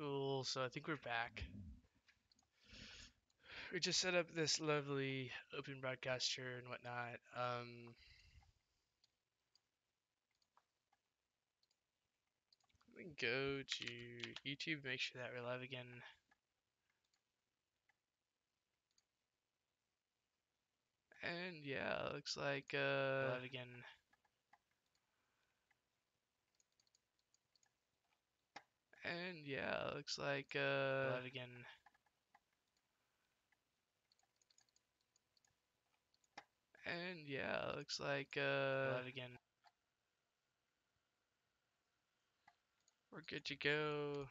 Cool, so I think we're back. We just set up this lovely open broadcaster and whatnot. Let me go to YouTube, make sure that we're live again. And yeah, looks like live again. And yeah, looks like live again. And yeah, looks like live again. We're good to go.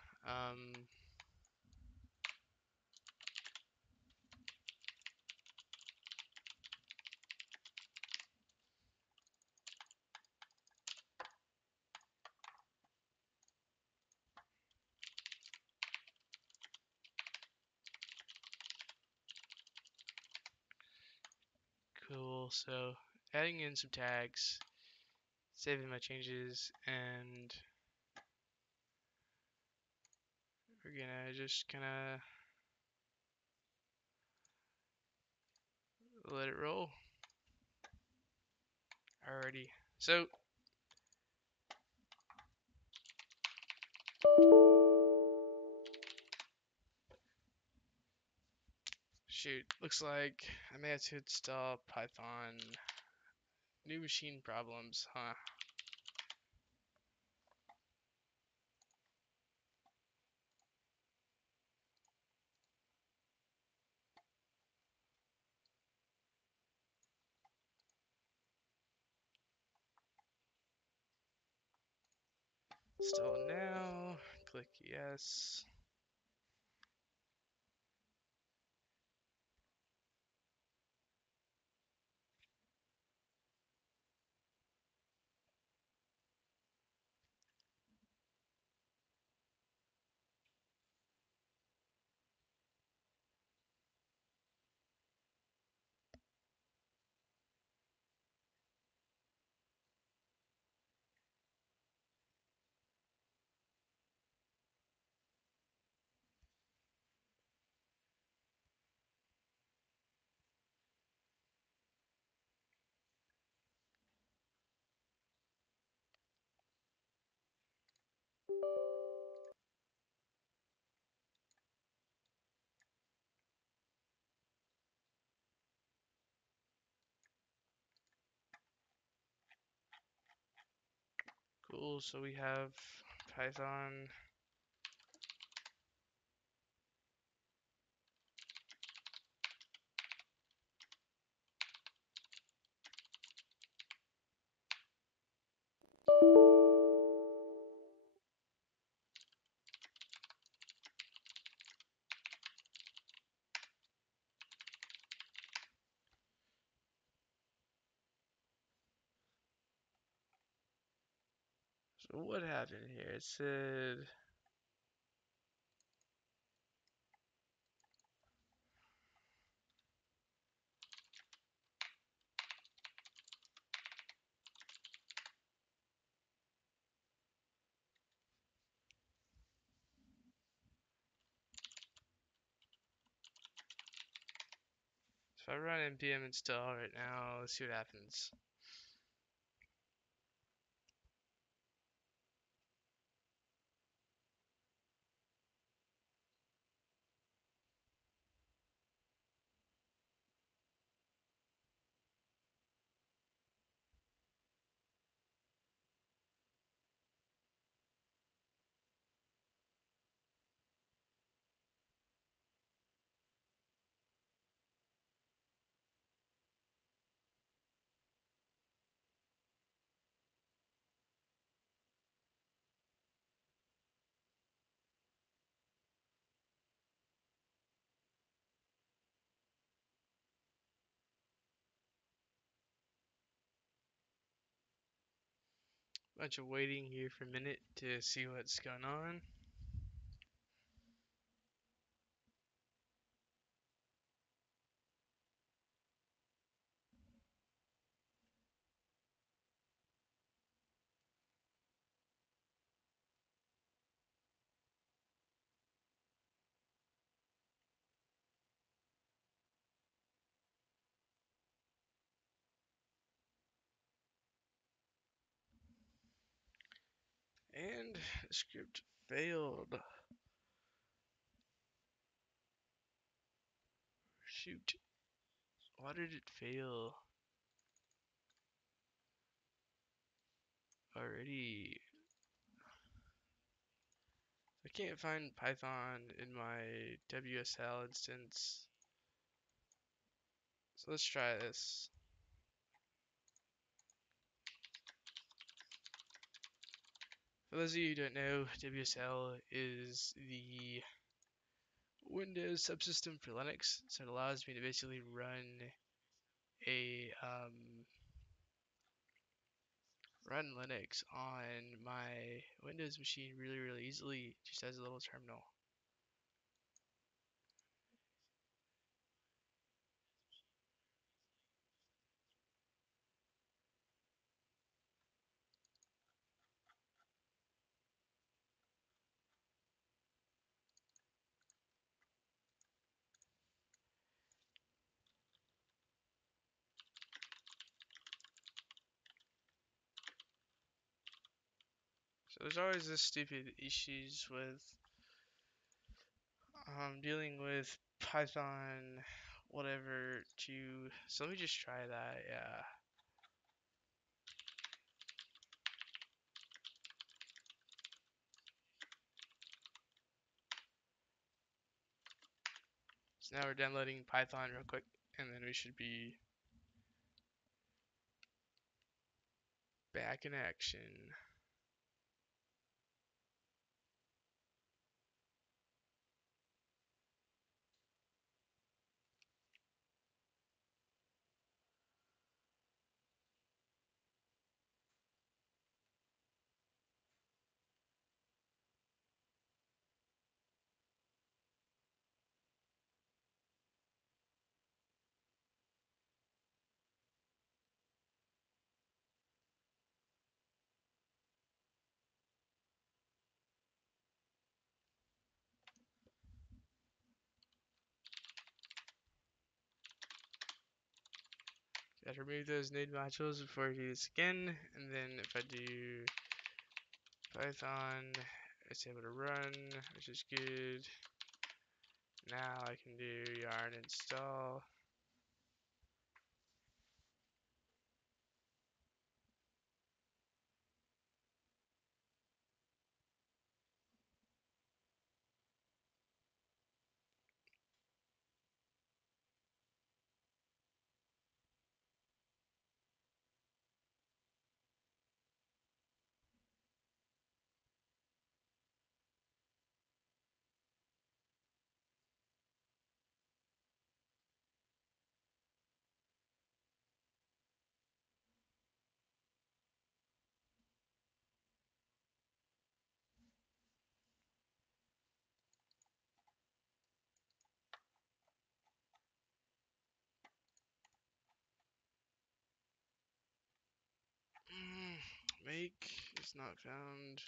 Cool, so adding in some tags, saving my changes, and we're gonna just kinda let it roll. Alrighty, so shoot, looks like I may have to install Python. New machine problems, huh? Install now, click yes. Cool, so we have Python. So what happened here? It said if I run npm install right now, let's see what happens. Bunch of waiting here for a minute to see what's going on. And the script failed. Shoot. Why did it fail? Already. I can't find Python in my WSL instance. So let's try this. For those of you who don't know, WSL is the Windows subsystem for Linux. So it allows me to basically a run Linux on my Windows machine really easily, just as a little terminal. So there's always this stupid issues with dealing with Python, whatever. So let me just try that. Yeah. So now we're downloading Python real quick, and then we should be back in action. Gotta remove those node modules before I do this again, and then if I do Python, it's able to run, which is good. Now I can do yarn install. Make is not found.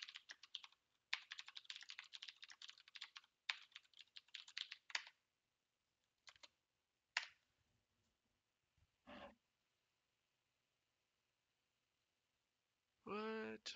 What?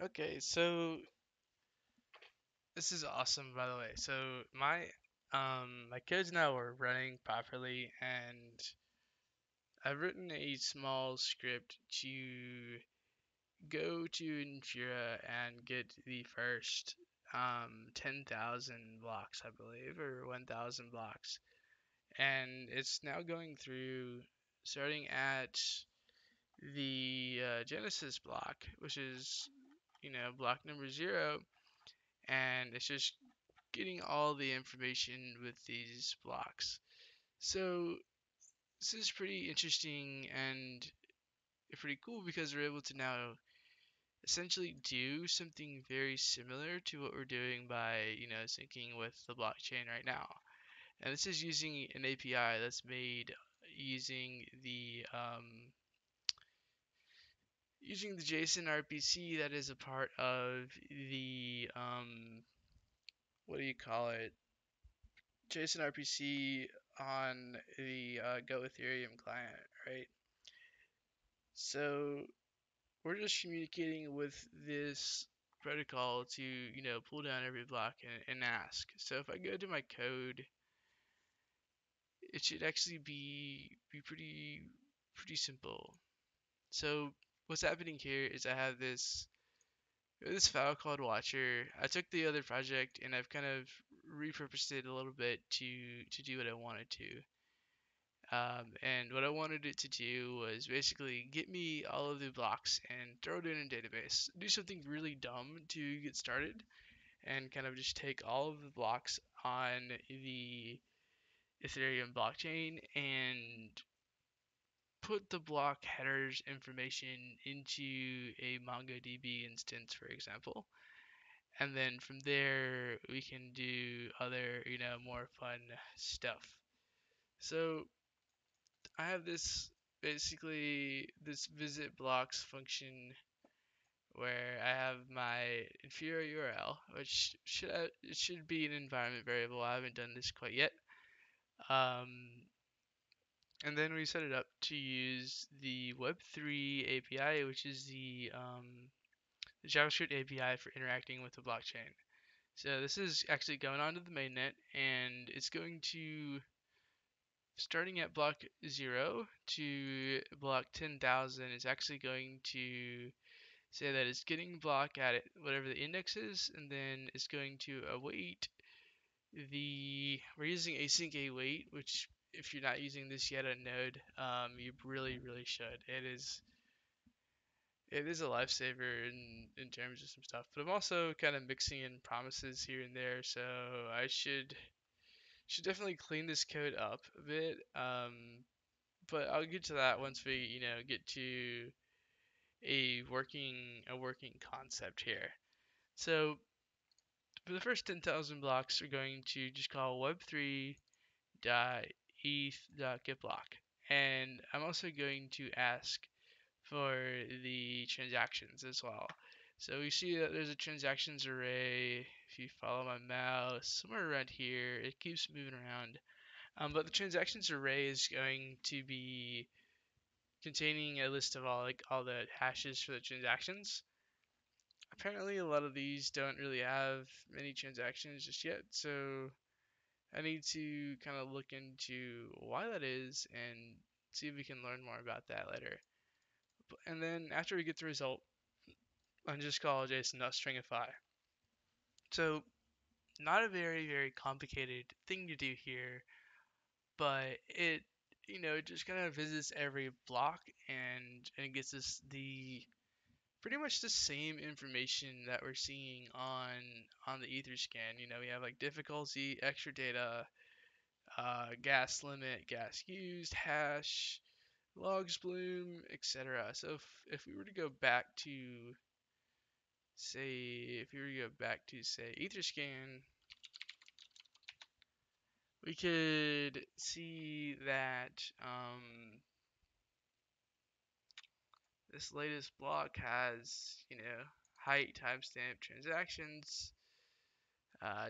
Okay, so this is awesome, by the way. So my codes now are running properly, and I've written a small script to go to Infura and get the first 10,000 blocks, I believe, or 1,000 blocks. And it's now going through, starting at the Genesis block, which is, block number 0, and it's just getting all the information with these blocks. So this is pretty interesting and pretty cool because we're able to now essentially do something very similar to what we're doing by, syncing with the blockchain right now. And this is using an API that's made using the JSON RPC that is a part of the what do you call it? JSON RPC on the Go Ethereum client, right? So we're just communicating with this protocol to, pull down every block and ask. So if I go to my code, it should actually be pretty simple. So what's happening here is I have this file called Watcher. I took the other project and I've kind of repurposed it a little bit to do what I wanted to. And what I wanted it to do was basically get me all of the blocks and throw it in a database. Do something really dumb to get started, and kind of just take all of the blocks on the Ethereum blockchain and put the block headers information into a MongoDB instance, for example. And then from there, we can do other, more fun stuff. So I have this visit blocks function where I have my inferior URL, which it should be an environment variable. I haven't done this quite yet. Um, and then we set it up to use the Web3 API, which is the JavaScript API for interacting with the blockchain. So this is actually going onto the mainnet, and it's going to, starting at block 0 to block 10,000, is actually going to say that it's getting block at it, whatever the index is, and then it's going to await we're using async await, which if you're not using this yet on Node, you really should. It is a lifesaver in terms of some stuff, but I'm also kind of mixing in promises here and there, so I should definitely clean this code up a bit. But I'll get to that once we, get to a working concept here. So for the first 10,000 blocks, we're going to just call web3 dot eth dot get block, and I'm also going to ask for the transactions as well. So we see that there's a transactions array. If you follow my mouse somewhere around here, it keeps moving around. But the transactions array is going to be containing a list of all the hashes for the transactions. Apparently, a lot of these don't really have many transactions just yet, so I need to kind of look into why that is and see if we can learn more about that later. And then after we get the result, I'll just call JSON.stringify. So not a very complicated thing to do here, but it just kind of visits every block and it gets us the pretty much the same information that we're seeing on the Etherscan. We have like difficulty, extra data, gas limit, gas used, hash, logs bloom, etc. So if we were to go back to say Etherscan, we could see that this latest block has height, timestamp, transactions,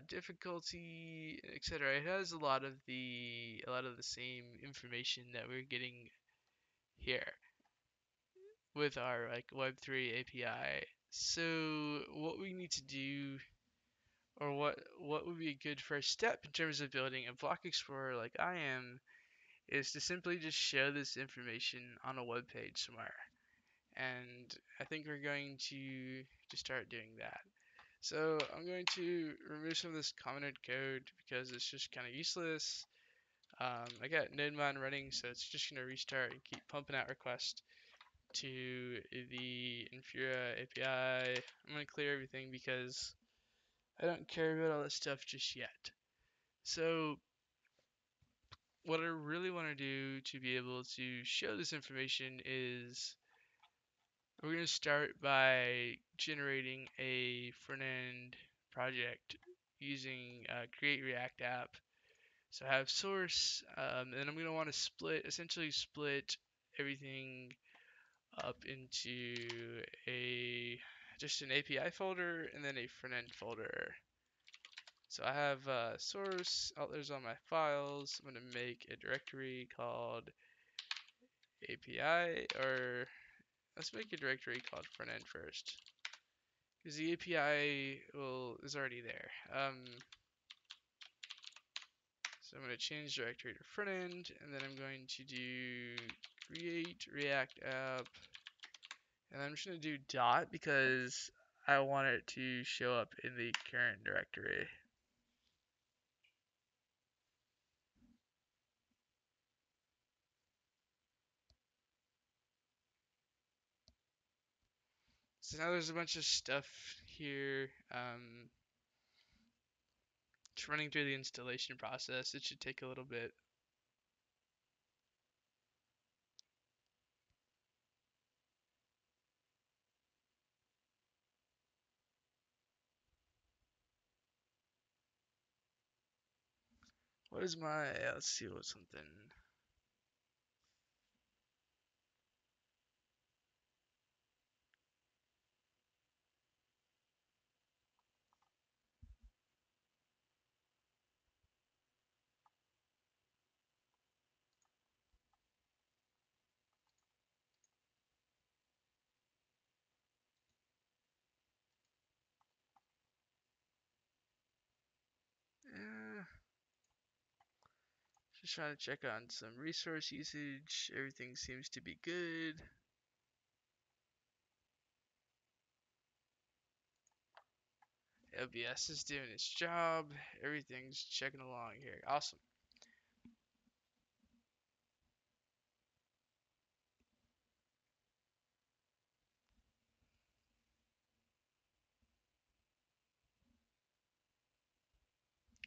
difficulty, etc. It has a lot of the same information that we're getting here with our like Web3 API. So what we need to do, or what would be a good first step in terms of building a block explorer like I am, is to simply just show this information on a web page somewhere. And I think we're going to start doing that. So I'm going to remove some of this commented code because it's just kind of useless. I got nodemon running, so it's just going to restart and keep pumping out requests to the Infura API. I'm going to clear everything because I don't care about all this stuff just yet. So what I really want to do to be able to show this information is we're going to start by generating a front end project using create React app. So I have source, and I'm going to want to essentially split everything up into just an API folder and then a front end folder. So I have source, there's all my files. I'm going to make a directory called API, or let's make a directory called front end first, because the API is already there. So I'm going to change directory to front end, and then I'm going to do create React app, and I'm just going to do dot because I want it to show up in the current directory. So now there's a bunch of stuff here. Just running through the installation process. It should take a little bit. What is my, let's see what's something. Just trying to check on some resource usage. Everything seems to be good. OBS is doing its job. Everything's checking along here. Awesome.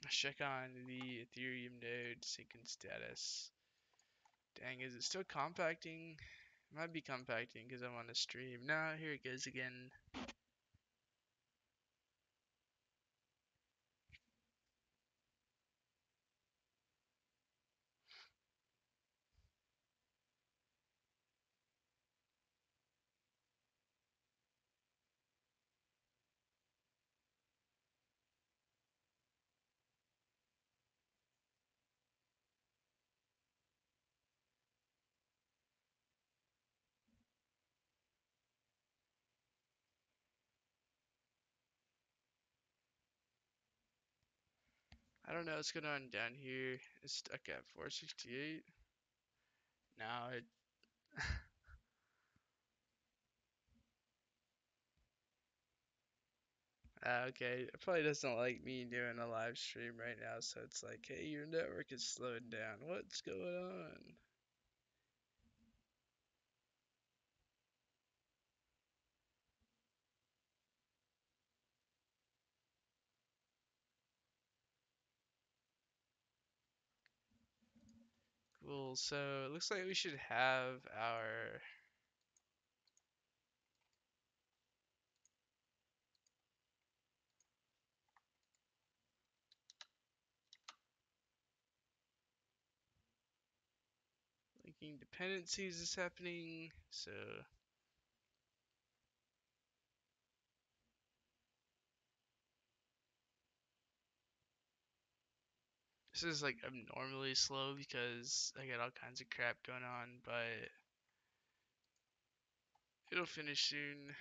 Let's check on the Ethereum node syncing status. Dang, is it still compacting? It might be compacting because I'm on a stream. Nah, here it goes again. I don't know what's going on down here. It's stuck at 468. Now it. Okay, it probably doesn't like me doing a live stream right now, so it's like, hey, your network is slowing down. What's going on? Cool. So it looks like we should have our. Linking dependencies is happening. So this is like abnormally slow because I got all kinds of crap going on, but it'll finish soon.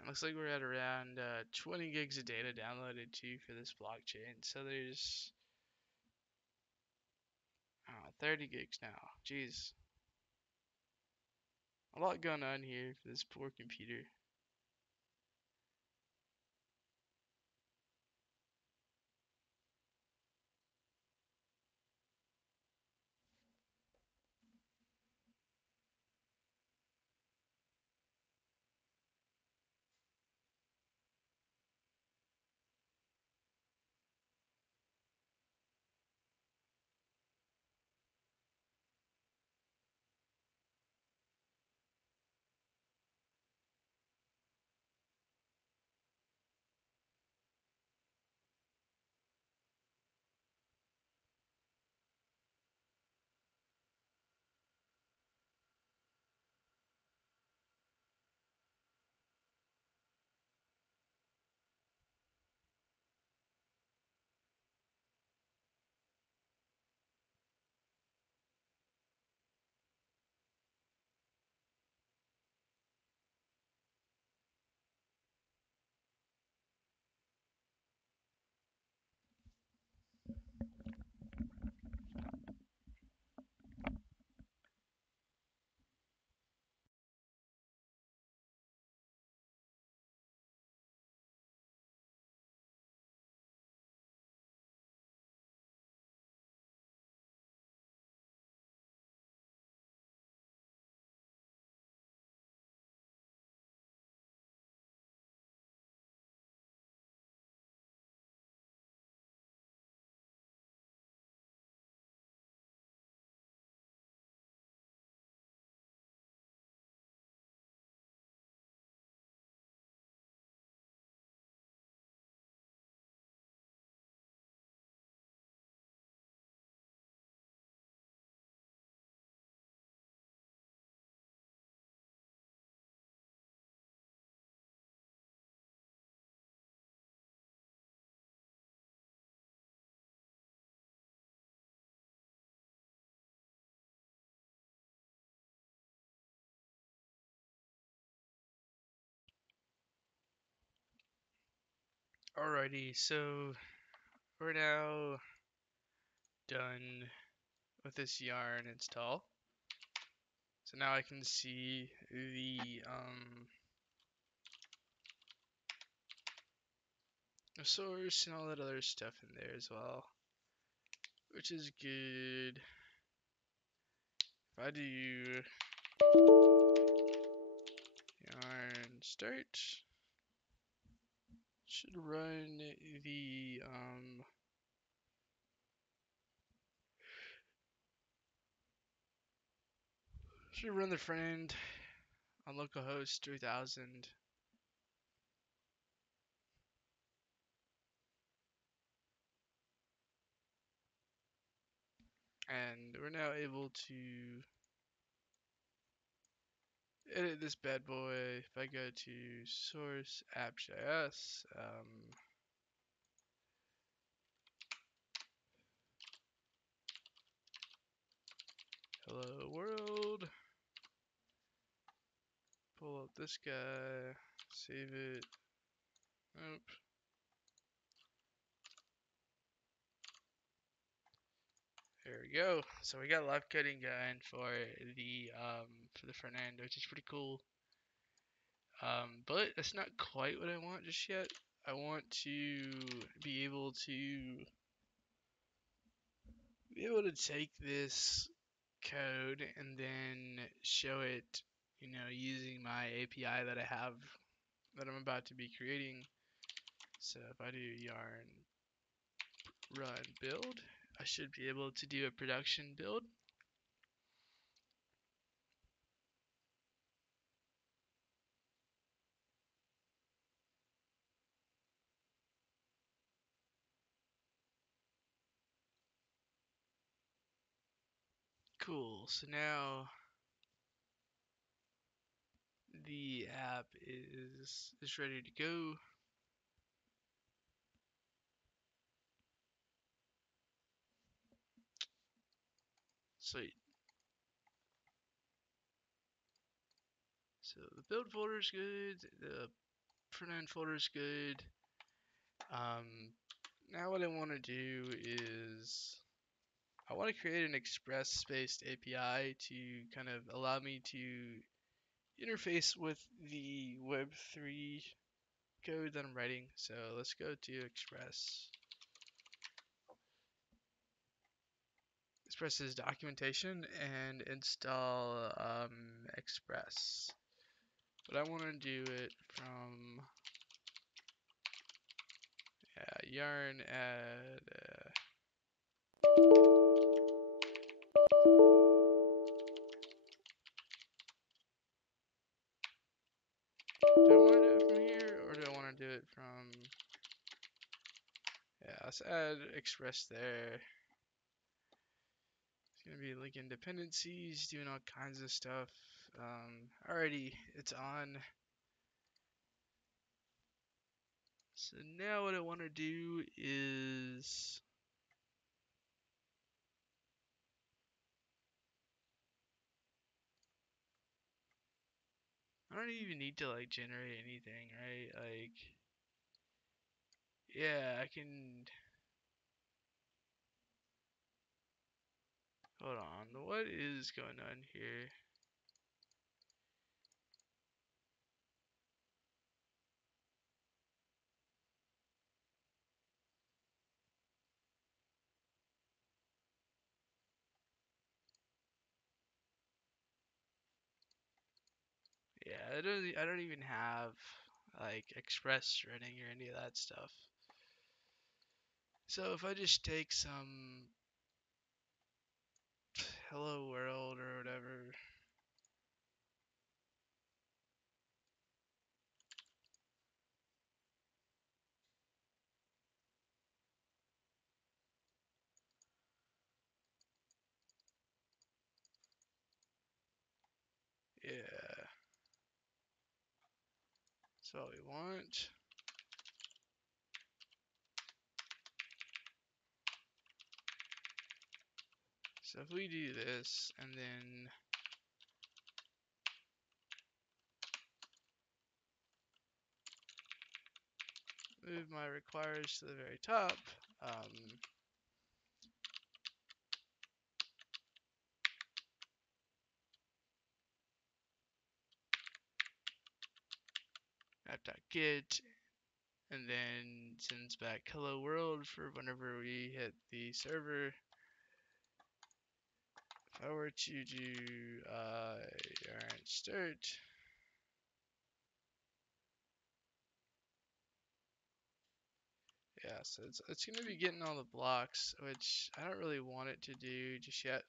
It looks like we're at around 20 gigs of data downloaded too for this blockchain. So there's 30 gigs now. Jeez. A lot going on here for this poor computer. Alrighty, so we're now done with this yarn install. So now I can see the source and all that other stuff in there as well, which is good. If I do yarn start, should run the front end on localhost 3000. And we're now able to edit this bad boy. If I go to source app.js, hello world, pull up this guy, save it. Nope. There we go. So we got live coding going for the front end, which is pretty cool. But that's not quite what I want just yet. I want to be able to take this code and then show it, using my API that I have that I'm about to be creating. So if I do yarn run build, I should be able to do a production build. Cool. So now the app is ready to go. Sweet. So the build folder is good. The front end folder is good. Now what I want to do is I want to create an Express-based API to kind of allow me to interface with the Web3 code that I'm writing. So let's go to Express's documentation and install Express. But I want to do it from yarn add do I want to do it from here or do I want to do it from let's add Express there. It's gonna be linking dependencies, doing all kinds of stuff. Alrighty, it's on. So now what I want to do is I don't even need to like generate anything, right? Like, yeah, I can. Hold on, what is going on here? Yeah, I don't even have like Express running or any of that stuff. So if I just take some hello world or whatever. Yeah, that's what we want. So if we do this and then move my requires to the very top. App.get, and then sends back hello world for whenever we hit the server. If I were to do yarn start, yeah, so it's gonna be getting all the blocks, which I don't really want it to do just yet.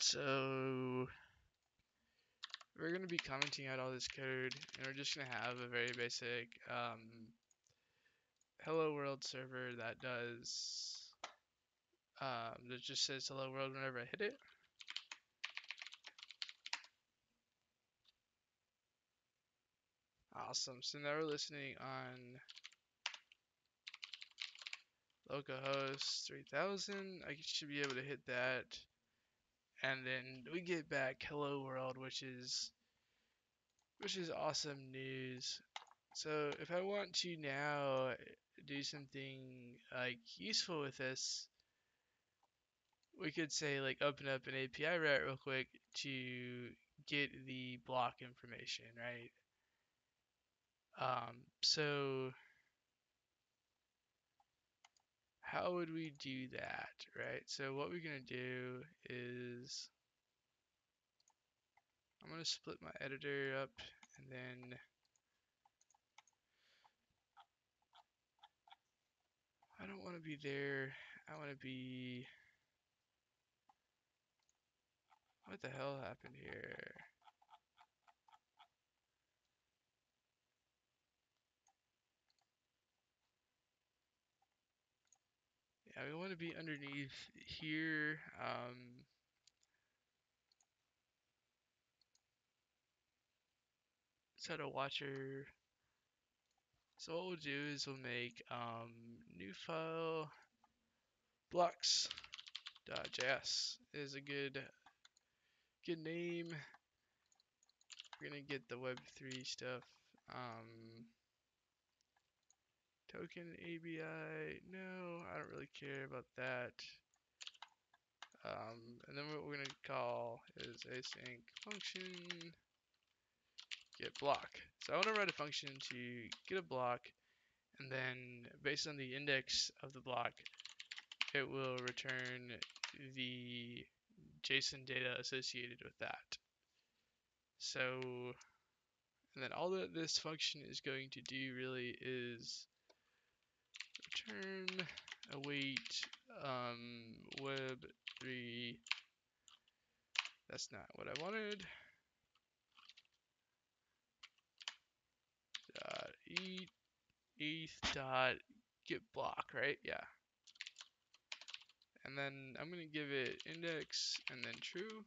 So we're gonna be commenting out all this code, and we're just gonna have a very basic hello world server that does that just says hello world whenever I hit it. Awesome. So now we're listening on localhost 3000. I should be able to hit that, and then we get back hello world, which is awesome news. So if I want to now do something like useful with this, we could say like open up an API route real quick to get the block information, right? So how would we do that, right? So what we're gonna do is I'm gonna split my editor up, and then I don't want to be there. I want to be. What the hell happened here? Yeah, we want to be underneath here. Set a watcher. So what we'll do is we'll make new file blocks.js is a good name. We're gonna get the Web3 stuff. Token ABI. No, I don't really care about that. And then what we're gonna call is async function get block. So I want to write a function to get a block, and then based on the index of the block, it will return the JSON data associated with that. So, and then all that this function is going to do really is return await web3. That's not what I wanted. Eth dot get block, right? Yeah. And then I'm gonna give it index and then true.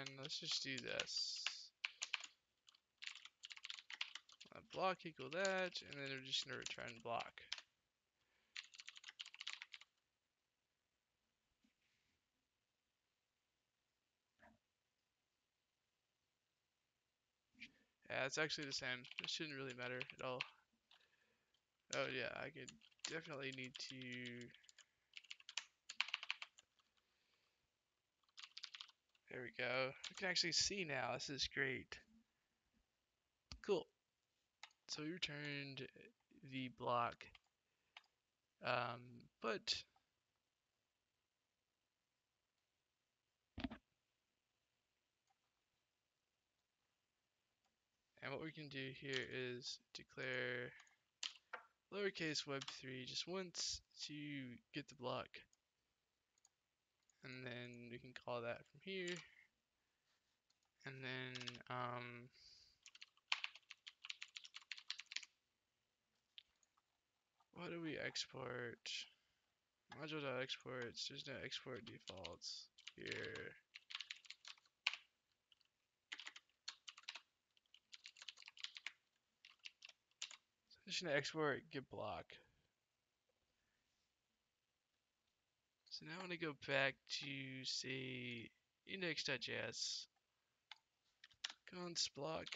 And let's just do this. Let block equal that, and then we're just gonna return block. Yeah, it's actually the same. It shouldn't really matter at all. Oh yeah, I could definitely need to. There we go. We can actually see now. This is great. Cool. So we returned the block, but and what we can do here is declare lowercase web3 just once to get the block, and then we can call that from here, and then what do we export? Module.exports, there's no export defaults here. Just gonna export get block. So now I want to go back to say index.js, const block.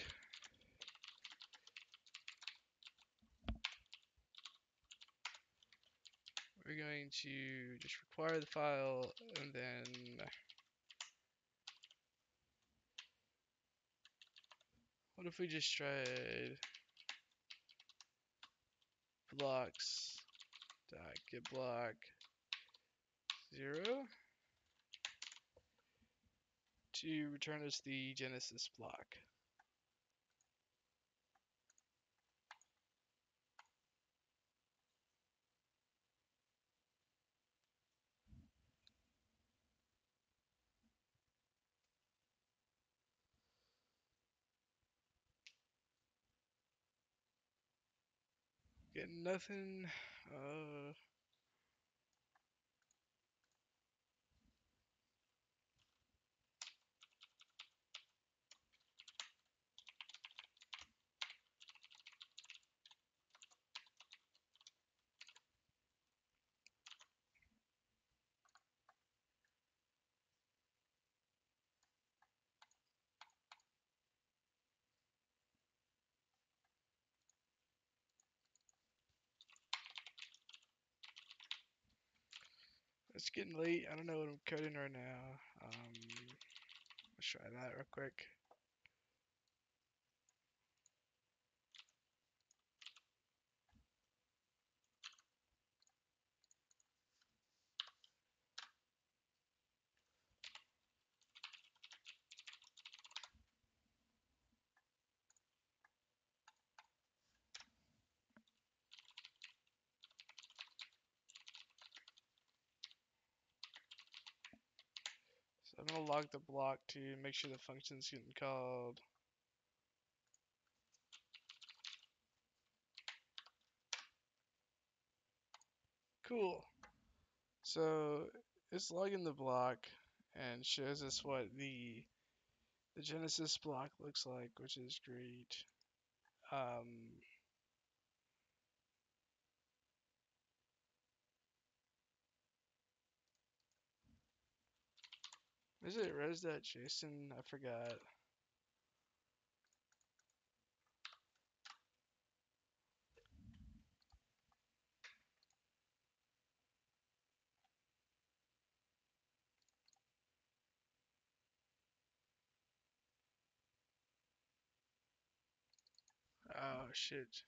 We're going to just require the file and then what if we just tried blocks dot get block 0 to return us the Genesis block. Getting nothing. It's getting late. I don't know what I'm coding right now. Let's try that real quick. So I'm gonna log the block to make sure the function's getting called. Cool. So it's logging the block and shows us what the Genesis block looks like, which is great. Is it res.json? I forgot. Oh shit.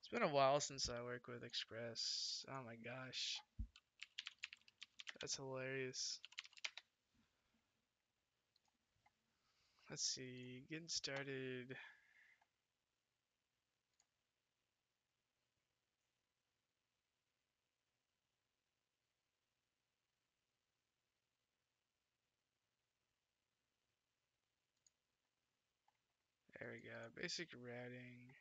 It's been a while since I worked with Express. Oh my gosh. That's hilarious. Let's see. Getting started. There we go. Basic routing.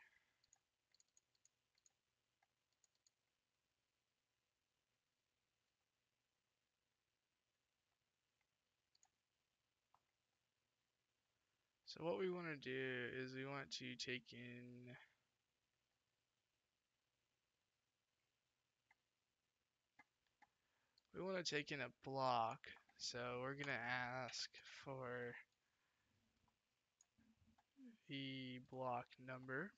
So what we want to do is we want to take in a block. So we're gonna ask for the block number.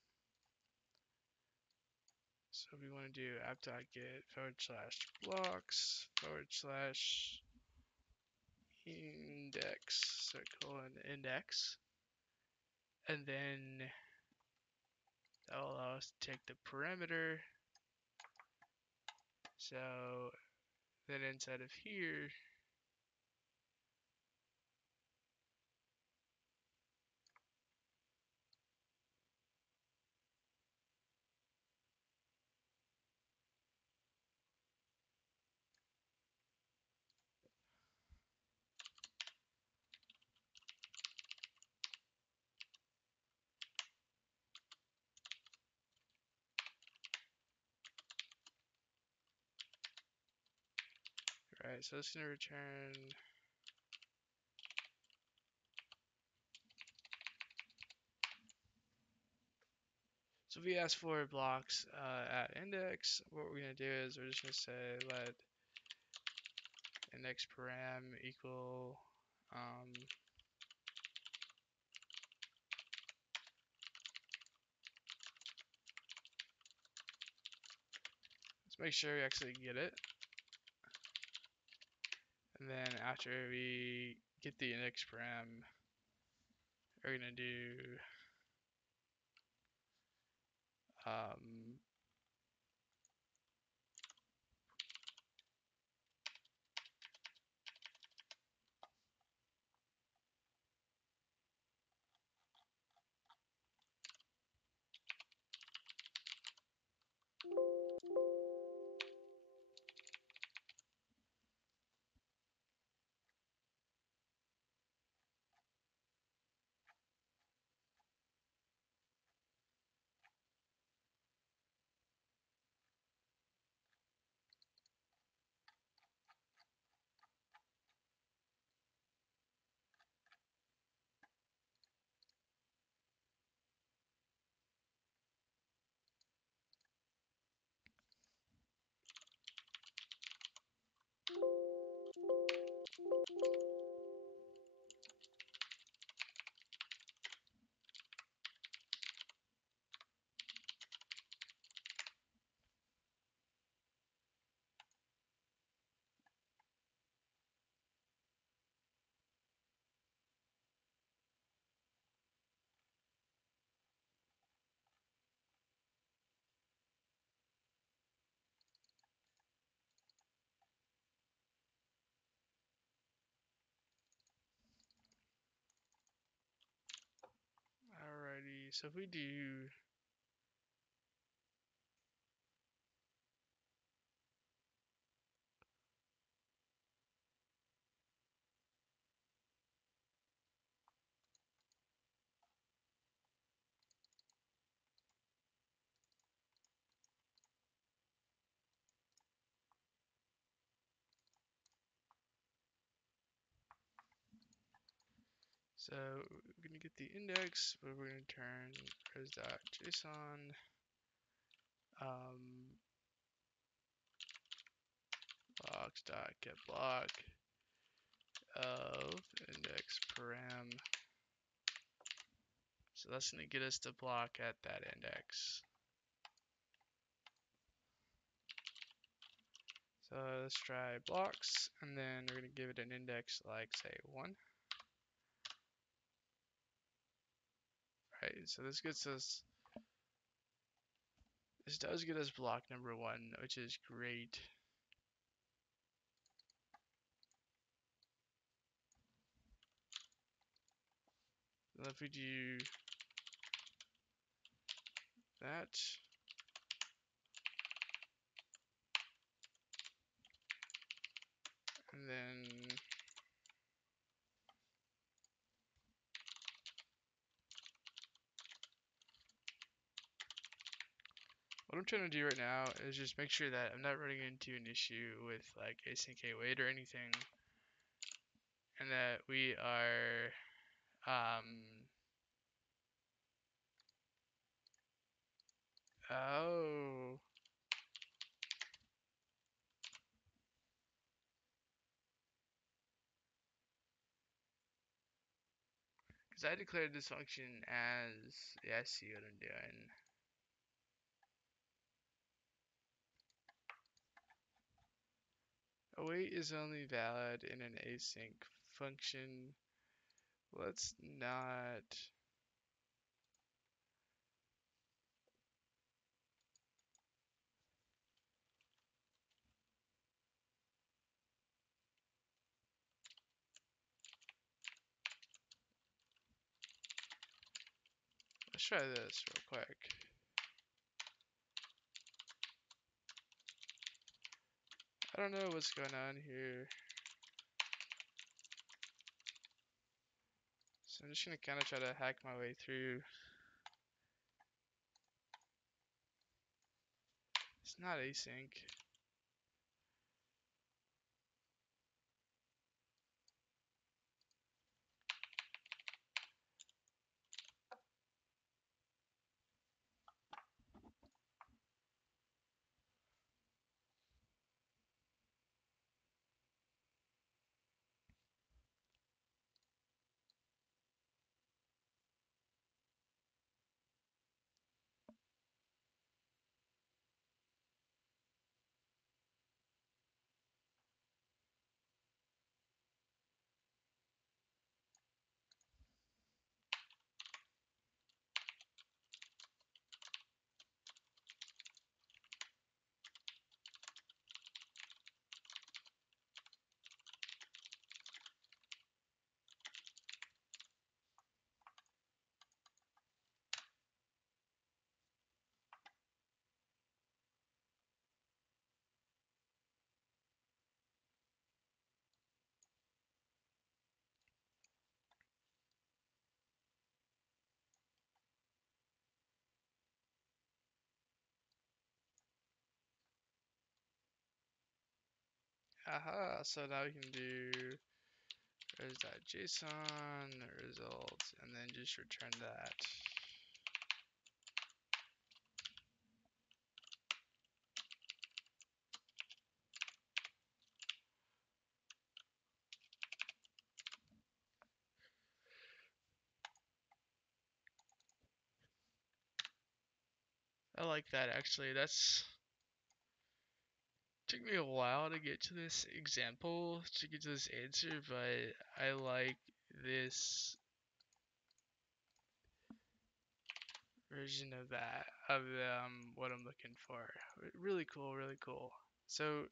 So we want to do app.get /blocks /index, so colon index, and then that will allow us to take the parameter. So then inside of here, Alright, so it's gonna return. So if we ask for blocks at index, what we're gonna do is we're just gonna say let index param equal let's make sure we actually get it. And then after we get the index param, we're gonna do um, alrighty. So if we do so we're gonna get the index, but we're gonna turn res.json blocks.getBlock of index param. So that's gonna get us the block at that index. So let's try blocks, and then we're gonna give it an index like say 1. Right, so this does get us block number 1, which is great. And if we do that, and then what I'm trying to do right now is just make sure that I'm not running into an issue with like async await or anything, and that we are oh, because I declared this function as, yeah, I see what I'm doing. Await is only valid in an async function. Let's not. Let's try this real quick. I don't know what's going on here. So I'm just gonna kind of try to hack my way through. It's not async. Aha, so now we can do res.json results and then just return that. I like that actually. That's took me a while to get to this example, to get to this answer, but I like this version of that, of what I'm looking for. Really cool, really cool. So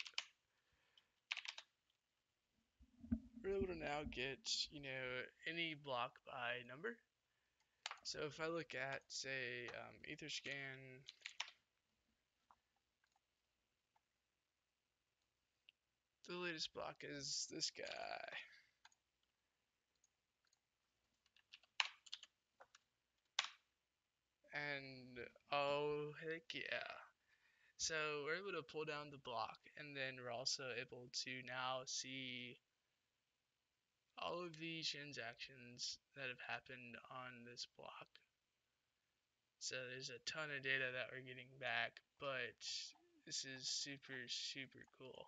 we're able to now get, any block by number. So if I look at, say, etherscan, the latest block is this guy. And oh heck yeah. So we're able to pull down the block, and then we're also able to now see all of the transactions that have happened on this block. So there's a ton of data that we're getting back, but this is super, super cool.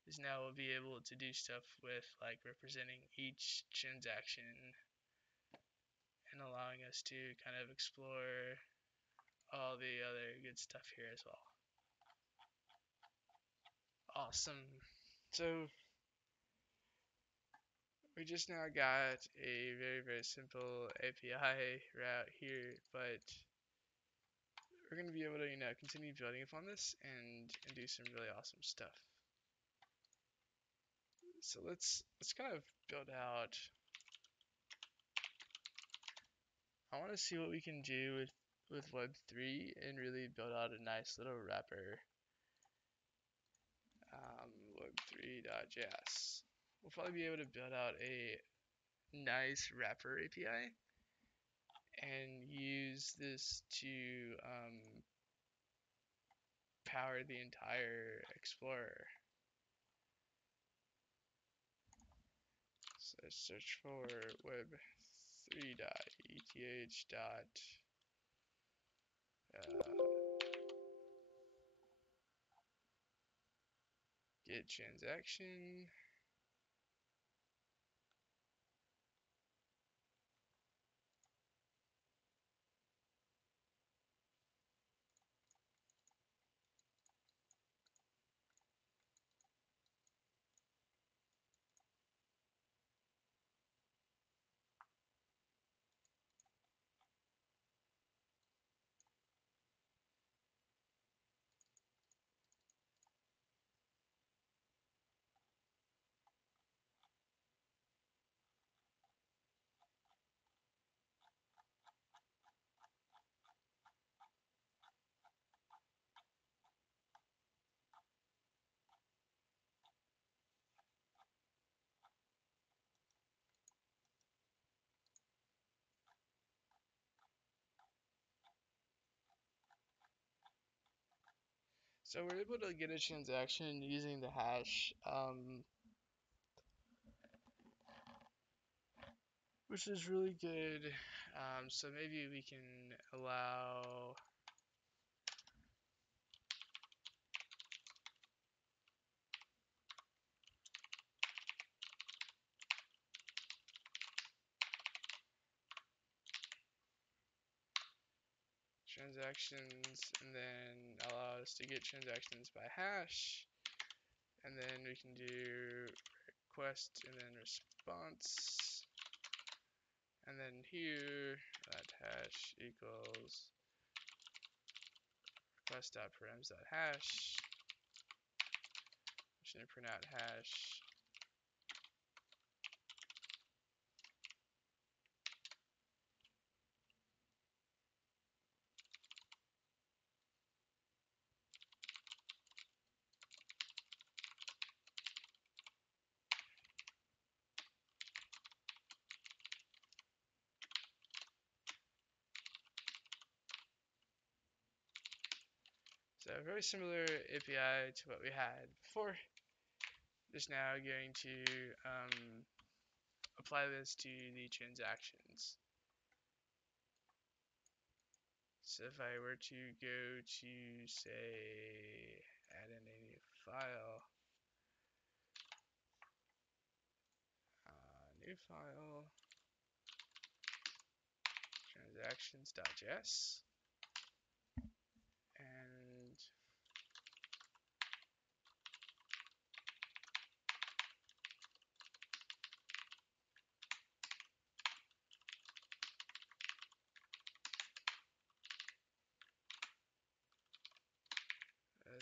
Because now we'll be able to do stuff with like representing each transaction and allowing us to kind of explore all the other good stuff here as well. Awesome. So we just now got a very, very simple API route here, but we're going to be able to, continue building upon this and do some really awesome stuff. So let's kind of build out. I want to see what we can do with Web3 and really build out a nice little wrapper. Web3.js. We'll probably be able to build out a nice wrapper API and use this to power the entire Explorer. So search for web3.eth. Get transaction. So we're able to get a transaction using the hash, which is really good. So maybe we can allow transactions and then allow us to get transactions by hash. And then we can do request and then response. And then here, that hash equals request.params.hash. I'm just going to print out hash. So a very similar API to what we had before. Just now going to apply this to the transactions. So if I were to go to, say, add in a new file, transactions.js, and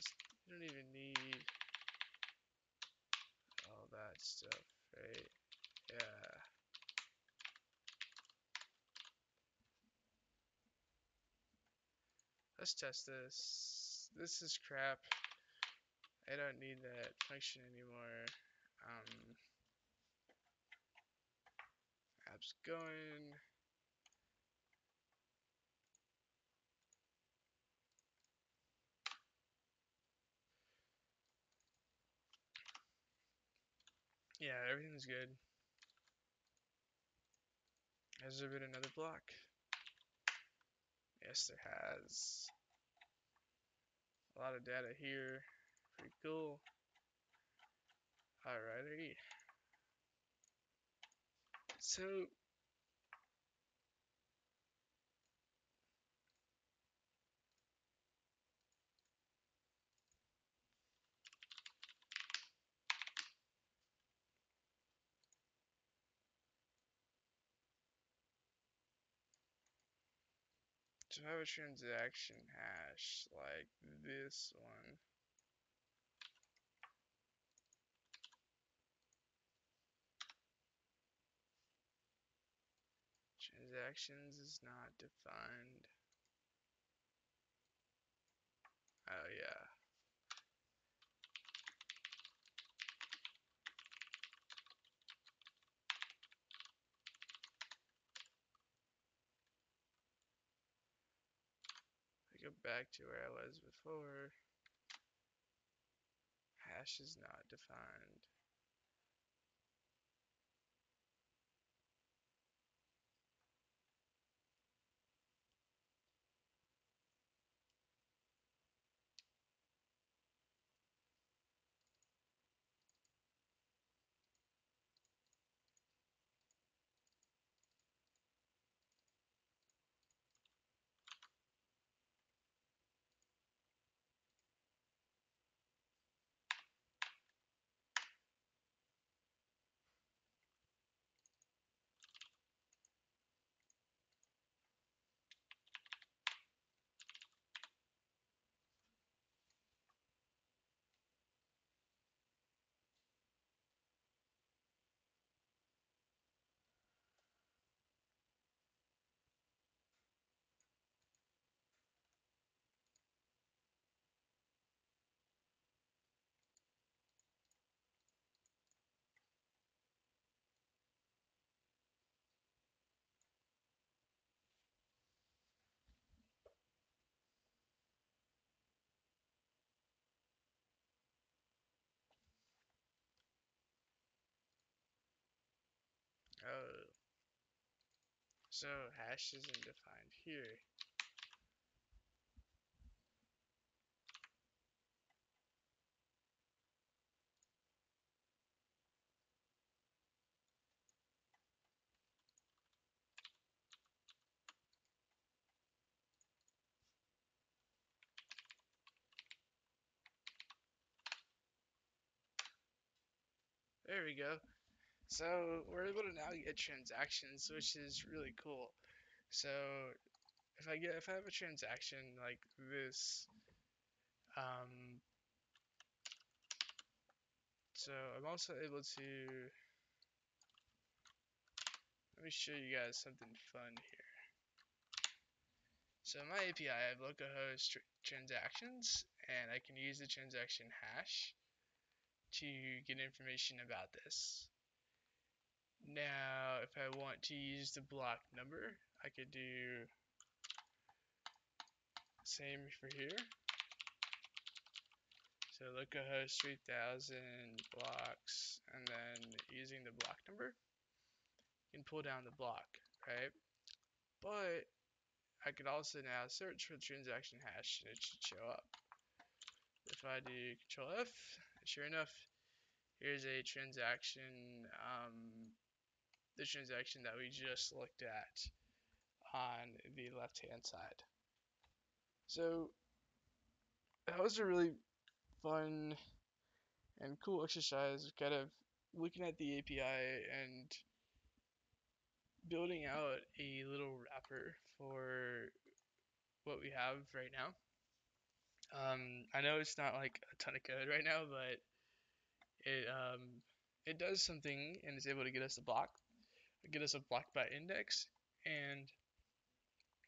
you don't even need all that stuff, right? Yeah. Let's test this. This is crap. I don't need that function anymore. App's going. Yeah, everything's good. Has there been another block? Yes, there has. A lot of data here. Pretty cool. Alrighty. So, to have a transaction hash like this one, transactions is not defined. Oh yeah. I go back to where I was before. Hash is not defined. Oh, so hash isn't defined here. There we go. So we're able to now get transactions, which is really cool. So if I have a transaction like this, um, so I'm also able to, let me show you guys something fun here. So in my API, I have localhost transactions, and I can use the transaction hash to get information about this. Now, if I want to use the block number, I could do same for here. So localhost 3000 blocks, and then using the block number, you can pull down the block, right? But I could also now search for the transaction hash, and it should show up. If I do Control F, sure enough, here's a transaction, the transaction that we just looked at on the left-hand side. So that was a really fun and cool exercise, kind of looking at the API and building out a little wrapper for what we have right now. I know it's not like a ton of code right now, but it does something and it's able to get us a block by index, and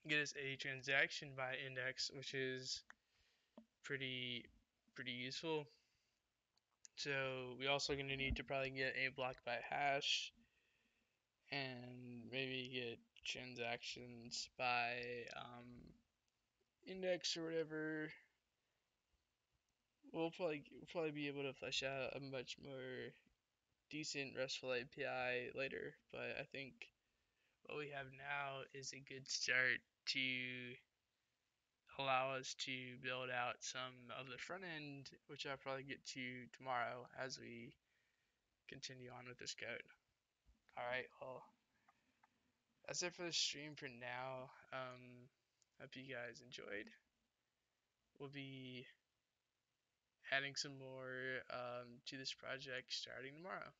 get us a transaction by index, which is pretty pretty useful. So we also going to need to probably get a block by hash and maybe get transactions by index or whatever. We'll probably be able to flesh out a much more decent RESTful API later, but I think what we have now is a good start to allow us to build out some of the front end, which I'll probably get to tomorrow as we continue on with this code. Alright, well, that's it for the stream for now. Hope you guys enjoyed. We'll be adding some more to this project starting tomorrow.